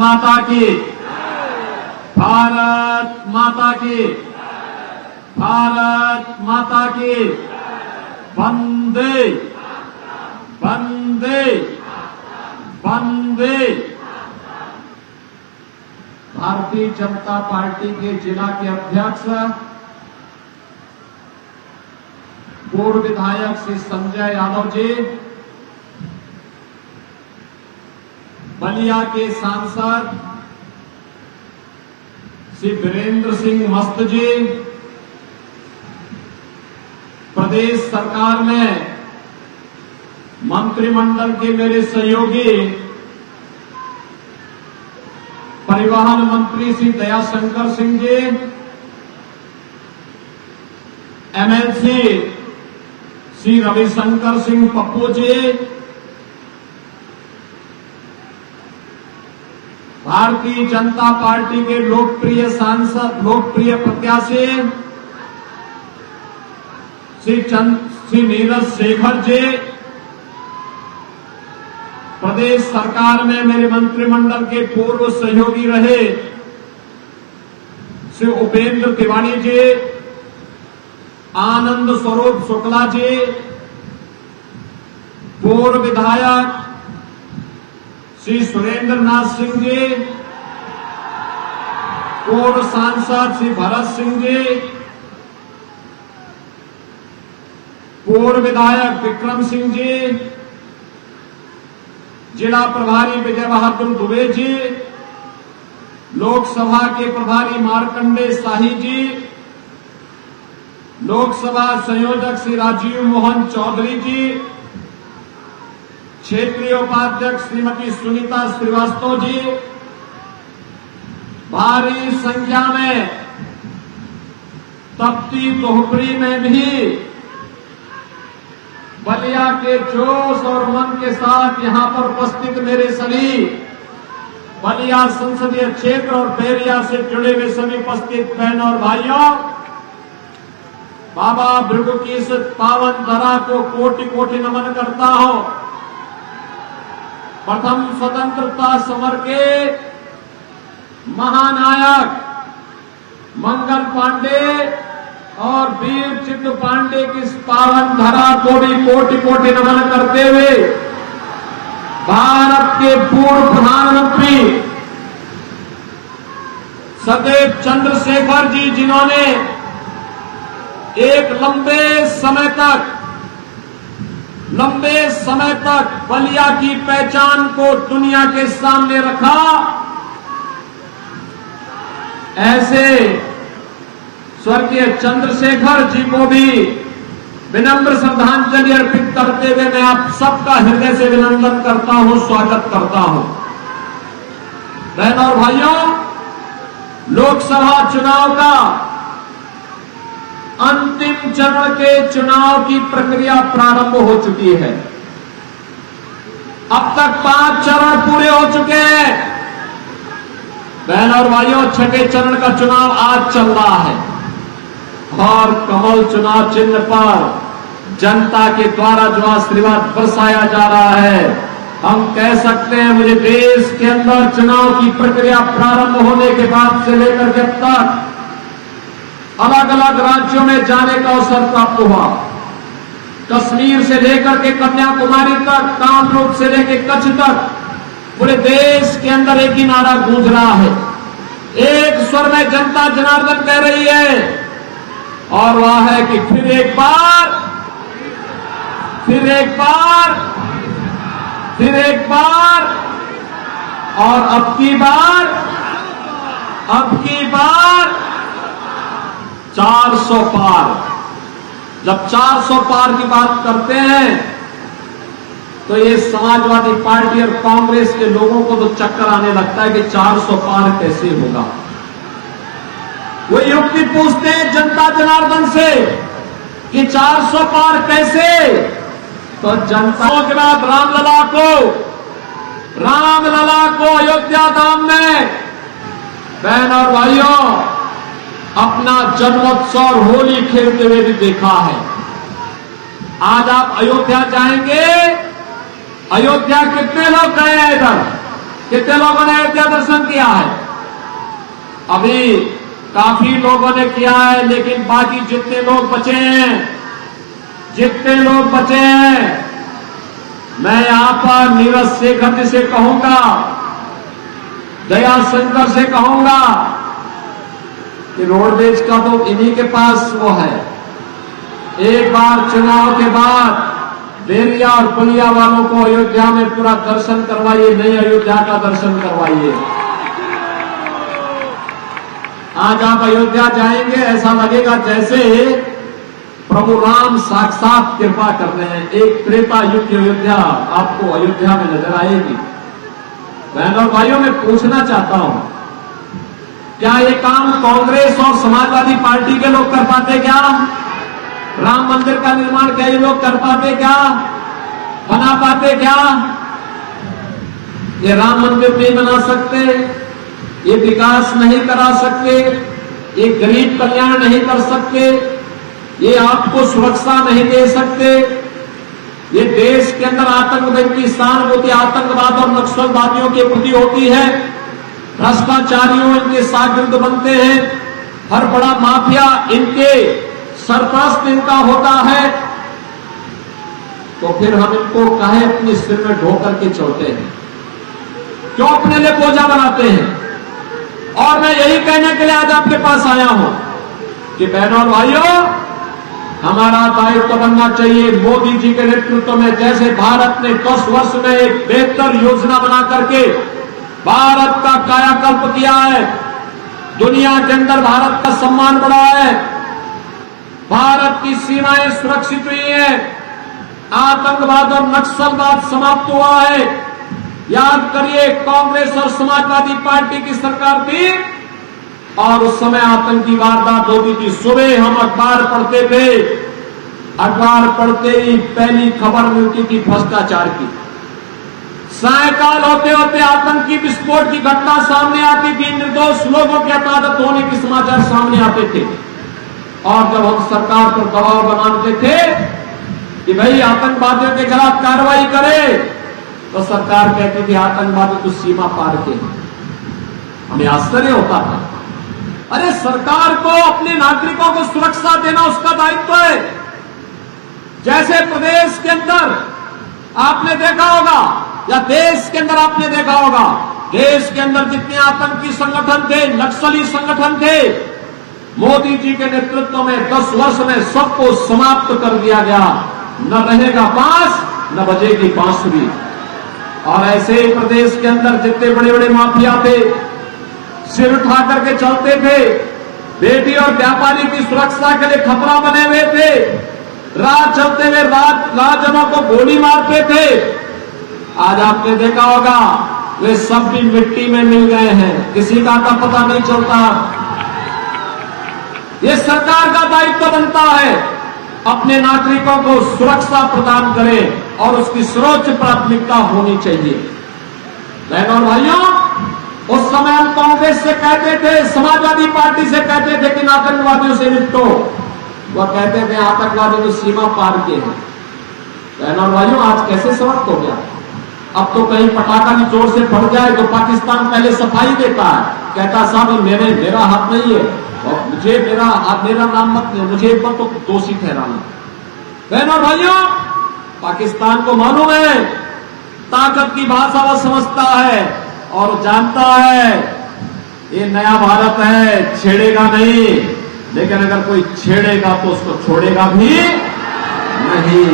माता की, भारत माता की, भारत माता की, वंदे वंदे वंदे। भारतीय जनता पार्टी के जिला के अध्यक्ष पूर्व विधायक श्री संजय यादव जी, बलिया के सांसद श्री वीरेंद्र सिंह मस्त जी, प्रदेश सरकार में मंत्रिमंडल के मेरे सहयोगी परिवहन मंत्री श्री दयाशंकर सिंह जी, एमएलसी श्री रविशंकर सिंह पप्पू जी, भारतीय जनता पार्टी के लोकप्रिय सांसद, लोकप्रिय प्रत्याशी श्री नीरज शेखर जी, प्रदेश सरकार में मेरे मंत्रिमंडल के पूर्व सहयोगी रहे श्री उपेंद्र तिवारी जी, आनंद स्वरूप शुक्ला जी, पूर्व विधायक श्री सुरेंद्र नाथ सिंह जी, पूर्व सांसद श्री भरत सिंह जी, पूर्व विधायक विक्रम सिंह जी, जिला प्रभारी विजय बहादुर दुबे जी, लोकसभा के प्रभारी मार्कंडे शाही जी, लोकसभा संयोजक श्री राजीव मोहन चौधरी जी, क्षेत्रीय उपाध्यक्ष श्रीमती सुनीता श्रीवास्तव जी, भारी संख्या में तप्ती दोहपरी में भी बलिया के जोश और मन के साथ यहां पर उपस्थित मेरे सभी बलिया संसदीय क्षेत्र और बैरिया से जुड़े हुए सभी उपस्थित बहनों और भाइयों, बाबा भृगु की इस पावन धरा को कोटि कोटि नमन करता हूं। प्रथम स्वतंत्रता समर के महानायक मंगल पांडे और वीर चित्त पांडे की इस पावन धरा को भी कोटि कोटि नमन करते हुए, भारत के पूर्व प्रधानमंत्री सदैव चंद्रशेखर जी, जिन्होंने एक लंबे समय तक बलिया की पहचान को दुनिया के सामने रखा, ऐसे स्वर्गीय चंद्रशेखर जी को भी विनम्र श्रद्धांजलि अर्पित करते हुए मैं आप सबका हृदय से अभिनंदन करता हूं, स्वागत करता हूं। बहनों और भाइयों, लोकसभा चुनाव का अंतिम चरण के चुनाव की प्रक्रिया प्रारंभ हो चुकी है। अब तक 5 चरण पूरे हो चुके हैं। बहनों और भाइयों, छठे चरण का चुनाव आज चल रहा है और कमल चुनाव चिन्ह पर जनता के द्वारा जो आशीर्वाद बरसाया जा रहा है, हम कह सकते हैं मुझे देश के अंदर चुनाव की प्रक्रिया प्रारंभ होने के बाद से लेकर जब तक अलग अलग राज्यों में जाने का अवसर प्राप्त हुआ, कश्मीर से लेकर के कन्याकुमारी तक, कामरूप से लेकर कच्छ तक, पूरे देश के अंदर एक ही नारा गूंज रहा है, एक स्वर में जनता जनार्दन कह रही है, और वह है कि फिर एक बार, और अब की बार 400 पार। जब 400 पार की बात करते हैं तो ये समाजवादी पार्टी और कांग्रेस के लोगों को तो चक्कर आने लगता है कि 400 पार कैसे होगा। वो युक्ति पूछते हैं जनता जनार्दन से कि 400 पार कैसे, तो जनता के बाद रामलला को अयोध्या धाम में बहन और भाइयों अपना जन्मोत्सव और होली खेलते हुए भी देखा है। आज आप अयोध्या जाएंगे, अयोध्या कितने लोग गए हैं इधर? कितने लोगों ने अयोध्या दर्शन किया है? अभी काफी लोगों ने किया है, लेकिन बाकी जितने लोग बचे हैं, मैं यहां पर नीरज शेखर जी से कहूंगा, दया शंकर से कहूंगा कि रोडवेज का तो इन्हीं के पास वो है। एक बार चुनाव के बाद बेरिया और बलिया वालों को अयोध्या में पूरा दर्शन करवाइए, नई अयोध्या का दर्शन करवाइए। आज आप अयोध्या जाएंगे, ऐसा लगेगा जैसे प्रभु राम साक्षात कृपा कर रहे हैं। एक त्रेता युग की अयोध्या आपको अयोध्या में नजर आएगी। बहनों और भाइयों, मैं पूछना चाहता हूं, क्या ये काम कांग्रेस और समाजवादी पार्टी के लोग कर पाते क्या? राम मंदिर का निर्माण क्या ये लोग कर पाते क्या? बना पाते क्या? ये राम मंदिर नहीं बना सकते, ये विकास नहीं करा सकते, ये गरीब कल्याण नहीं कर सकते, ये आपको सुरक्षा नहीं दे सकते, ये देश के अंदर आतंकवाद की सहानुभूति आतंकवाद और नक्सलवादियों के प्रति होती है, भ्रष्टाचारियों इनके शागिर्द बनते हैं, हर बड़ा माफिया इनके सरपरस्त इनका होता है, तो फिर हम इनको काहे अपने सिर में ढो करके चलते हैं? क्यों अपने लिए बोझा बनाते हैं? और मैं यही कहने के लिए आज आपके पास आया हूं कि बहनों और भाइयों, हमारा दायित्व बनना चाहिए मोदी जी के नेतृत्व में, जैसे भारत ने 10 वर्ष में एक बेहतर योजना बना करके भारत का कायाकल्प किया है, दुनिया के अंदर भारत का सम्मान बढ़ा है, भारत की सीमाएं सुरक्षित हुई हैं, आतंकवाद और नक्सलवाद समाप्त हुआ है। याद करिए, कांग्रेस और समाजवादी पार्टी की सरकार थी और उस समय आतंकी वारदात होती थी। सुबह हम अखबार पढ़ते थे, अखबार पढ़ते ही पहली खबर मिलती थी भ्रष्टाचार की। सायकाल होते होते आतंकी विस्फोट की घटना सामने आती थी, निर्दोष लोगों की हताहत होने के समाचार सामने आते थे। और जब हम सरकार पर दबाव बनाते थे कि भाई आतंकवादियों के खिलाफ कार्रवाई करे, तो सरकार कहती थी आतंकवादी तो सीमा पार के। हमें आश्चर्य होता था, अरे सरकार को अपने नागरिकों को सुरक्षा देना उसका दायित्व है। जैसे प्रदेश के अंदर आपने देखा होगा या देश के अंदर आपने देखा होगा, देश के अंदर जितने आतंकी संगठन थे, नक्सली संगठन थे, मोदी जी के नेतृत्व में 10 वर्ष में सबको समाप्त कर दिया गया। न रहेगा बांस, न बजेगी बांसुरी। और ऐसे ही प्रदेश के अंदर जितने बड़े बड़े माफिया थे, सिर उठा करके चलते थे, बेटी और व्यापारी की सुरक्षा के लिए खतरा बने हुए थे, राह चलते हुए राहजनों को गोली मारते थे, आज आपने देखा होगा वे सब भी मिट्टी में मिल गए हैं, किसी का पता नहीं चलता। ये सरकार का दायित्व बनता है अपने नागरिकों को सुरक्षा प्रदान करें और उसकी सर्वोच्च प्राथमिकता होनी चाहिए। बहनों और भाइयों, उस समय हम कांग्रेस से कहते थे, समाजवादी पार्टी से कहते थे कि आतंकवादियों से निपटो, वह कहते थे आतंकवादी तो सीमा पार के हैं। बहनों और भाइयों, आज कैसे समाप्त हो गया? अब तो कहीं पटाखा भी जोर से फट जाए तो पाकिस्तान पहले सफाई देता है, कहता साहब मेरा हाथ नहीं है और मुझे मेरा नाम मत ले, मुझे एक बार तो दोषी ठहराना। बहनों और भाइयों, पाकिस्तान को मालूम है ताकत की भाषा वो समझता है और जानता है ये नया भारत है, छेड़ेगा नहीं, लेकिन अगर कोई छेड़ेगा तो उसको छोड़ेगा भी नहीं।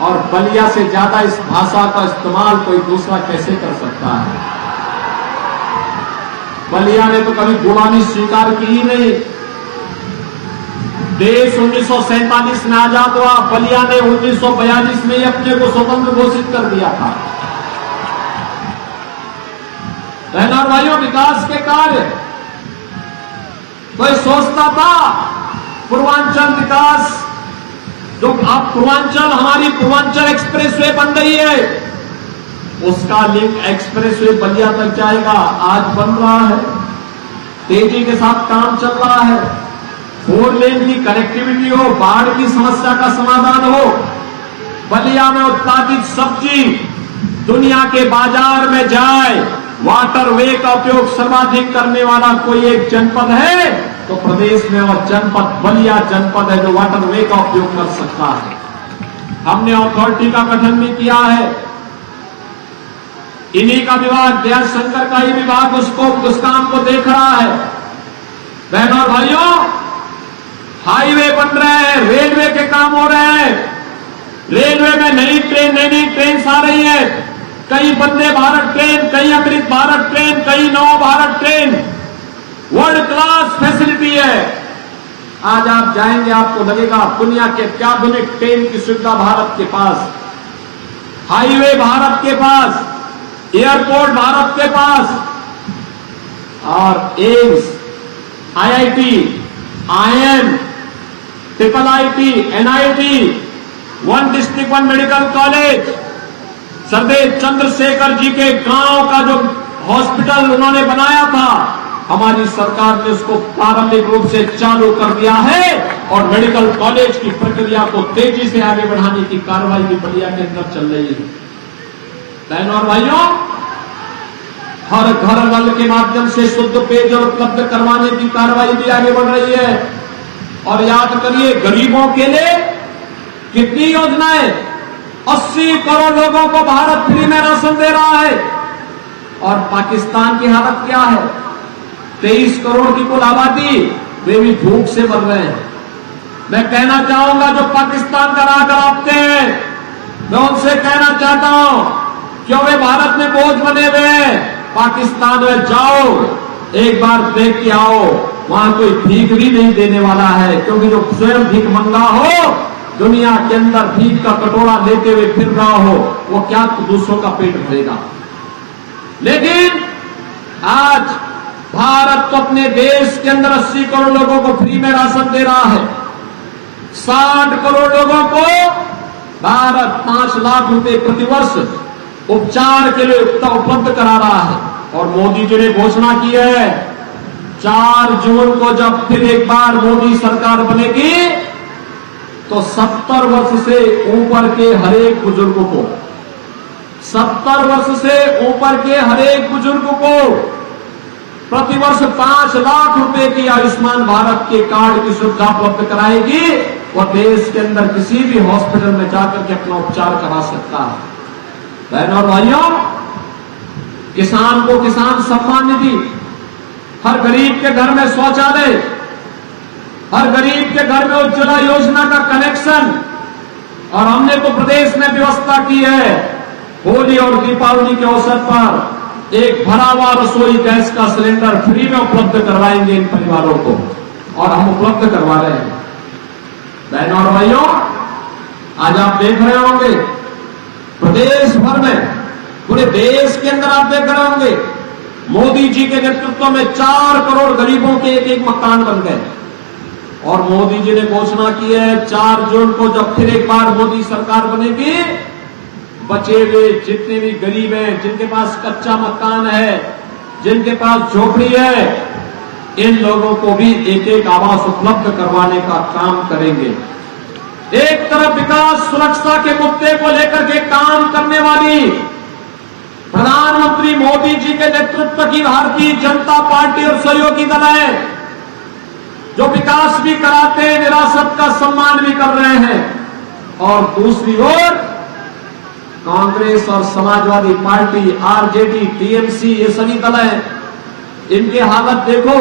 और बलिया से ज्यादा इस भाषा का इस्तेमाल कोई दूसरा कैसे कर सकता है? बलिया ने तो कभी गुलामी स्वीकार की ही नहीं। देश 1947 में आजाद हुआ, बलिया ने 1942 में ही अपने को स्वतंत्र घोषित कर दिया था। बहनों और भाइयों, विकास के कार्य कोई सोचता था पूर्वांचल विकास, जो अब पूर्वांचल हमारी पूर्वांचल एक्सप्रेसवे बन रही है, उसका लिंक एक्सप्रेसवे बलिया तक जाएगा, आज बन रहा है, तेजी के साथ काम चल रहा है। 4 लेन की कनेक्टिविटी हो, बाढ़ की समस्या का समाधान हो, बलिया में उत्पादित सब्जी दुनिया के बाजार में जाए, वाटरवे का उपयोग सर्वाधिक करने वाला कोई एक जनपद है तो प्रदेश में और जनपद बलिया जनपद है जो वाटरवे का उपयोग कर सकता है। हमने अथॉरिटी का गठन भी किया है। इन्हीं का विभाग, दयाल शंकर का ही विभाग उस काम को देख रहा है। बहनों और भाइयों, हाईवे बन रहे हैं, रेलवे के काम हो रहे हैं। रेलवे में नई ट्रेन आ रही है, कई वंदे भारत ट्रेन, कई अमृत भारत ट्रेन, कई नव Bharat train, world class facility है। आज आप जाएंगे, आपको लगेगा दुनिया के अत्याधुनिक ट्रेन की सुविधा भारत के पास, हाईवे भारत के पास, एयरपोर्ट भारत के पास, और AIIMS, IIT, IIM, triple IT, NIT, one district one medical college, Sardev Chandrashekhar ji के गांव का जो हॉस्पिटल उन्होंने बनाया था, हमारी सरकार ने उसको प्रारंभिक रूप से चालू कर दिया है और मेडिकल कॉलेज की प्रक्रिया को तेजी से आगे बढ़ाने की कार्रवाई भी बलिया के अंदर चल रही है। बहनों और भाइयों, हर घर नल के माध्यम से शुद्ध पेयजल उपलब्ध करवाने की कार्रवाई भी आगे बढ़ रही है। और याद करिए, गरीबों के लिए कितनी योजनाएं, 80 करोड़ लोगों को भारत फ्री में राशन दे रहा है। और पाकिस्तान की हालत क्या है? 23 करोड़ की कुल आबादी, वे भी भूख से मर रहे हैं। मैं कहना चाहूंगा जो पाकिस्तान का राह कराते हैं, मैं उनसे कहना चाहता हूं, क्यों वे भारत में बोझ बने हुए हैं? पाकिस्तान में जाओ, एक बार देख के आओ, वहां कोई भीख भी नहीं देने वाला है, क्योंकि जो स्वयं भीख मंगा हो, दुनिया के अंदर भीख का कटोरा लेते हुए फिर रहा हो, वो क्या दूसरों का पेट भरेगा। लेकिन आज भारत तो अपने देश के अंदर 80 करोड़ लोगों को फ्री में राशन दे रहा है। 60 करोड़ लोगों को भारत 5 लाख रुपए प्रतिवर्ष उपचार के लिए उपलब्ध करा रहा है। और मोदी जी ने घोषणा की है, 4 जून को जब फिर एक बार मोदी सरकार बनेगी तो 70 वर्ष से ऊपर के हरेक बुजुर्ग को, 70 वर्ष से ऊपर के हरेक बुजुर्ग को प्रतिवर्ष 5 लाख रुपए की आयुष्मान भारत के कार्ड की सुविधा उपलब्ध कराएगी। और देश के अंदर किसी भी हॉस्पिटल में जाकर के अपना उपचार करा सकता है। बहनों और भाइयों, किसान को किसान सम्मान निधि, हर गरीब के घर में शौचालय, हर गरीब के घर में उज्ज्वला योजना का कनेक्शन। और हमने तो प्रदेश में व्यवस्था की है, होली और दीपावली के अवसर पर एक भरा हुआ रसोई गैस का सिलेंडर फ्री में उपलब्ध करवाएंगे इन परिवारों को, और हम उपलब्ध करवा रहे हैं। बहनों और भाइयों, आज आप देख रहे होंगे प्रदेश भर में, पूरे देश के अंदर आप देख रहे होंगे, मोदी जी के नेतृत्व में 4 करोड़ गरीबों के एक एक मकान बन गए। और मोदी जी ने घोषणा की है, 4 जून को जब फिर एक बार मोदी सरकार बनेगी, बचे हुए जितने भी गरीब हैं, जिनके पास कच्चा मकान है, जिनके पास झोपड़ी है, इन लोगों को भी एक एक आवास उपलब्ध करवाने का काम करेंगे। एक तरफ विकास सुरक्षा के मुद्दे को लेकर के काम करने वाली प्रधानमंत्री मोदी जी के नेतृत्व की भारतीय जनता पार्टी और सहयोगी दल है, जो विकास भी कराते हैं, विरासत का सम्मान भी कर रहे हैं। और दूसरी ओर कांग्रेस और समाजवादी पार्टी, आरजेडी, टीएमसी, ये सभी दल हैं, इनकी हालत देखो।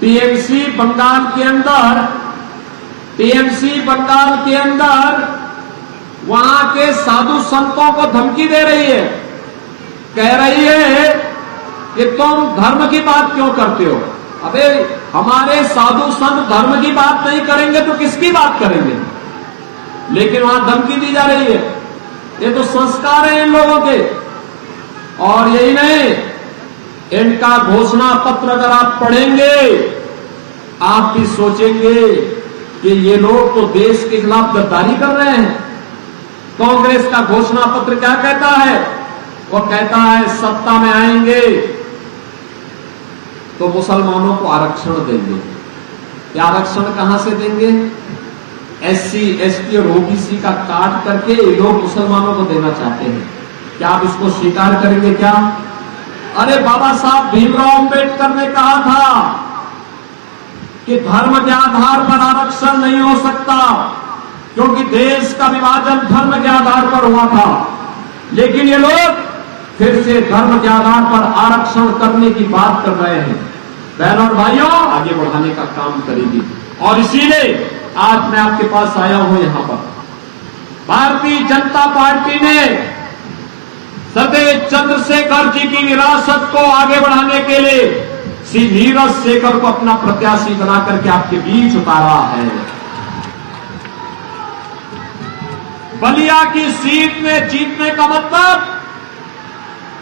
टीएमसी बंगाल के अंदर वहां के साधु संतों को धमकी दे रही है, कह रही है कि तुम धर्म की बात क्यों करते हो। अबे हमारे साधु संत धर्म की बात नहीं करेंगे तो किसकी बात करेंगे? लेकिन वहां धमकी दी जा रही है। ये तो संस्कार है इन लोगों के। और यही नहीं, इनका घोषणा पत्र अगर आप पढ़ेंगे, आप भी सोचेंगे कि ये लोग तो देश के खिलाफ गद्दारी कर रहे हैं। कांग्रेस का घोषणा पत्र क्या कहता है? वो कहता है सत्ता में आएंगे तो मुसलमानों को आरक्षण देंगे। ये आरक्षण कहां से देंगे? एससी, एसटी और ओबीसी का काट करके ये लोग मुसलमानों को देना चाहते हैं। क्या आप इसको स्वीकार करेंगे क्या? अरे बाबा साहब भीमराव अंबेडकर ने कहा था कि धर्म के आधार पर आरक्षण नहीं हो सकता, क्योंकि देश का विभाजन धर्म के आधार पर हुआ था। लेकिन ये लोग फिर से धर्म के आधार पर आरक्षण करने की बात कर रहे हैं। बहनों और भाइयों, आगे बढ़ाने का काम करेगी, और इसीलिए आज मैं आपके पास आया हूं। यहां पर भारतीय जनता पार्टी ने सरदेव चंद्रशेखर जी की विरासत को आगे बढ़ाने के लिए श्री नीरज शेखर को अपना प्रत्याशी बना करके आपके बीच उतारा है। बलिया की सीट में जीतने का मतलब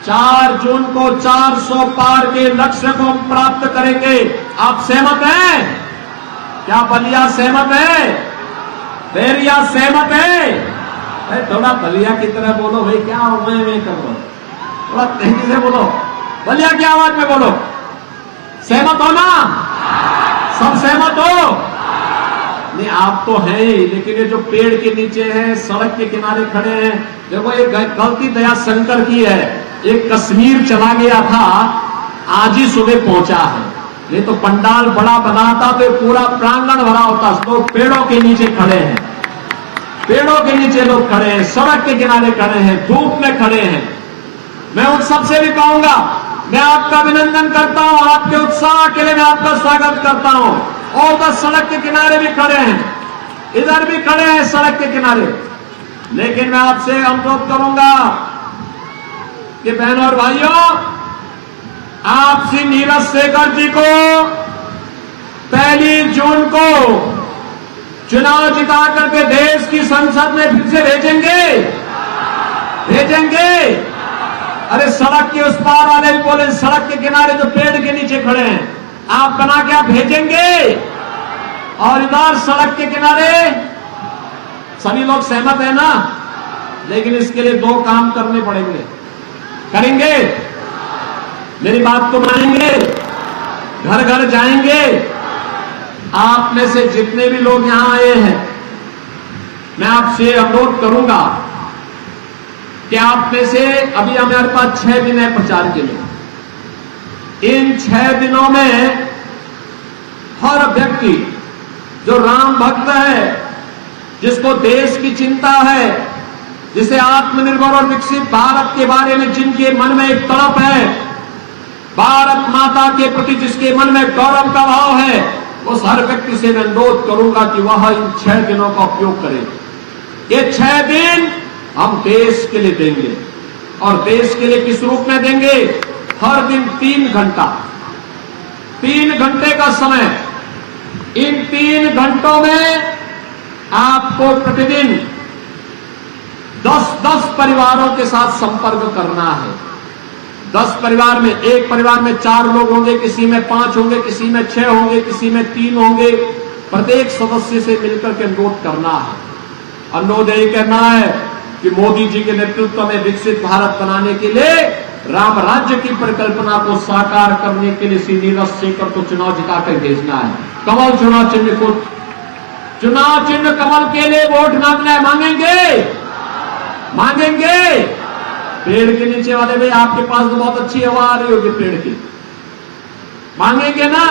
4 जून को 400 पार के लक्ष्य को हम प्राप्त करेंगे। आप सहमत हैं? क्या बलिया सहमत है? बैरिया सहमत है? अरे थोड़ा बलिया की तरह बोलो भाई, क्या मैं कर रहा हूं, थोड़ा तेजी से बोलो, बलिया की आवाज में बोलो। सहमत हो ना? सब सहमत हो? नहीं, आप तो हैं ही, लेकिन ये जो पेड़ के नीचे हैं, सड़क के किनारे खड़े हैं, देखो ये गलती दया शंकर की है। एक कश्मीर चला गया था, आज ही सुबह पहुंचा है। ये तो पंडाल बड़ा बनाता तो पूरा प्रांगण भरा होता। तो पेड़ों के नीचे खड़े हैं, पेड़ों के नीचे लोग खड़े हैं, सड़क के किनारे खड़े हैं, धूप में खड़े हैं। मैं उन सबसे भी कहूंगा, मैं आपका अभिनंदन करता हूं, आपके उत्साह के लिए मैं आपका स्वागत करता हूं। और उधर सड़क के किनारे भी खड़े हैं, इधर भी खड़े हैं सड़क के किनारे। लेकिन मैं आपसे अनुरोध करूंगा कि बहनों और भाइयों, आप श्री नीरज शेखर जी को 1 जून को चुनाव जिता करके देश की संसद में फिर से भेजेंगे। अरे सड़क के उस पार वाले भी बोले, सड़क के किनारे जो पेड़ के नीचे खड़े हैं, आप बना के आप भेजेंगे। और इधर सड़क के किनारे सभी लोग सहमत है ना? लेकिन इसके लिए 2 काम करने पड़ेंगे। करेंगे? मेरी बात को मानेंगे? घर घर जाएंगे? आप में से जितने भी लोग यहां आए हैं, मैं आपसे अनुरोध करूंगा कि आप में से अभी हमारे पास 6 दिन है प्रचार के लिए। इन 6 दिनों में हर व्यक्ति जो राम भक्त है, जिसको देश की चिंता है, जिसे आत्मनिर्भर और विकसित भारत के बारे में जिनके मन में एक तड़प है, भारत माता के प्रति जिसके मन में गौरव का भाव है, उस हर व्यक्ति से मैं अनुरोध करूंगा कि वह इन 6 दिनों का उपयोग करे। ये 6 दिन हम देश के लिए देंगे, और देश के लिए किस रूप में देंगे? हर दिन 3 घंटा, 3 घंटे का समय। इन 3 घंटों में आपको प्रतिदिन 10-10 परिवारों के साथ संपर्क करना है। 10 परिवार में, एक परिवार में 4 लोग होंगे, किसी में 5 होंगे, किसी में 6 होंगे, किसी में 3 होंगे। प्रत्येक सदस्य से मिलकर के अनुरोध करना है। अनुरोध यही करना है कि मोदी जी के नेतृत्व में विकसित भारत बनाने के लिए, राम राज्य की परिकल्पना को साकार करने के लिए श्री नीरज शेखर को चुनाव जिताकर भेजना है। कमल चुनाव चिन्ह को, चुनाव चिन्ह कमल के लिए वोट मांगेंगे। पेड़ के नीचे वाले भाई, आपके पास तो बहुत अच्छी हवा आ रही होगी पेड़ की, मांगेंगे ना?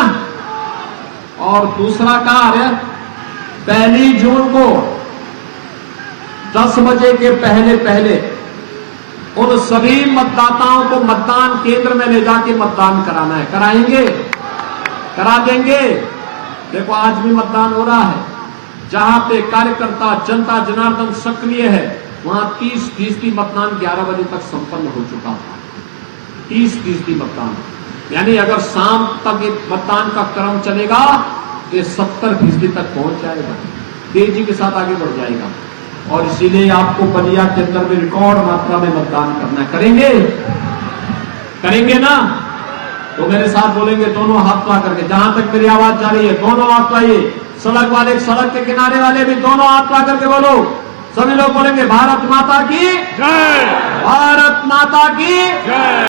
और दूसरा कार्य, 1 जून को 10 बजे के पहले उन सभी मतदाताओं को मतदान केंद्र में ले जाके मतदान कराना है। कराएंगे? करा देंगे। देखो आज भी मतदान हो रहा है, जहां पे कार्यकर्ता जनता जनार्दन सक्रिय है, वहां 30% मतदान 11 बजे तक संपन्न हो चुका था। 30% मतदान, यानी अगर शाम तक मतदान का क्रम चलेगा तो 70% तक पहुंच जाएगा, तेजी के साथ आगे बढ़ जाएगा। और इसीलिए आपको बलिया के अंदर में रिकॉर्ड मात्रा में मतदान करना है। करेंगे ना? तो मेरे साथ बोलेंगे, दोनों हाथ ला करके, जहां तक मेरी आवाज जा रही है दोनों हाथ लाइए। सड़क वाले, सड़क के किनारे वाले भी दोनों हाथ ला करके बोलो। सभी लोग बोलेंगे, भारत माता की जय, भारत माता की जय।